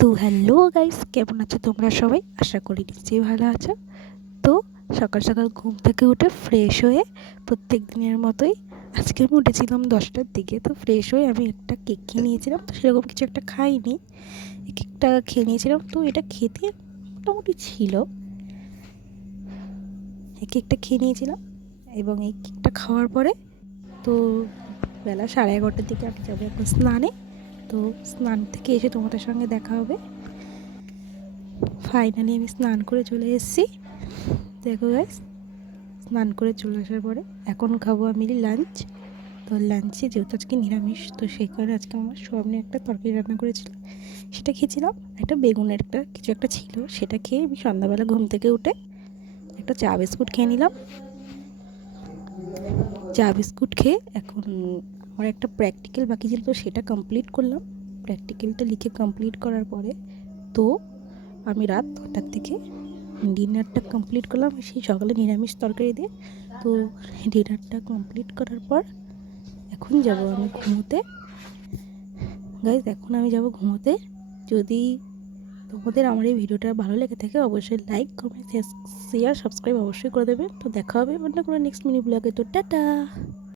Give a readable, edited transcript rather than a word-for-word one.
তো hello guys, কেমন আছো তোমরা সবাই? আশা করি নিশ্চয়ই ভালো আছো। তো সকাল সকাল ঘুম থেকে উঠে ফ্রেশ হয়ে প্রত্যেক দিনের মতোই আজকে আমি উঠেছিলাম 10টার দিকে। তো ফ্রেশ হয়ে আমি একটা কেক খেয়ে নিয়েছিলাম। তো সেরকম কিছু একটা খাইনি, এই কেকটা খেয়ে নিয়েছিলাম। তো এটা খেতে মোটামুটি ছিল, এই কেকটা খেয়ে নিয়েছিলাম। এবং এই কেকটা খাওয়ার পরে তো বেলা 11:30টার দিকে আমি যাবো এখন স্নানে। তো স্নান থেকে এসে তোমাদের সঙ্গে দেখা হবে। ফাইনালি আমি স্নান করে চলে এসেছি। দেখো গাইস, স্নান করে চলে আসার পরে এখন খাবো আমি লাঞ্চ। তো লাঞ্চে যেহেতু আজকে নিরামিষ, তো সেই কারণে আজকে আমার সোয়াবিনে একটা তরকারি রান্না করেছিল, সেটা খেয়েছিলাম। একটা বেগুনের একটা কিছু একটা ছিল, সেটা খেয়ে আমি সন্ধ্যাবেলা ঘুম থেকে উঠে একটা চা বিস্কুট খেয়ে নিলাম। চা বিস্কুট খেয়ে এখন আমার একটা প্র্যাকটিক্যাল বাকি ছিল, তো সেটা কমপ্লিট করলাম। প্র্যাকটিক্যালটা লিখে কমপ্লিট করার পরে তো আমি রাত 9টার থেকে ডিনারটা কমপ্লিট করলাম সেই সকালে নিরামিষ তরকারি দিয়ে। তো ডিনারটা কমপ্লিট করার পর এখন যাব আমি ঘুমোতে। গাইজ, এখন আমি যাব ঘুমোতে। যদি তোমাদের আমার এই ভিডিওটা ভালো লেগে থাকে অবশ্যই লাইক, কমেন্ট, শেয়ার, সাবস্ক্রাইব অবশ্যই করে দেবে। তো দেখা হবে অন্য কোনো নেক্সট মিনি ব্লগে। তো টাটা।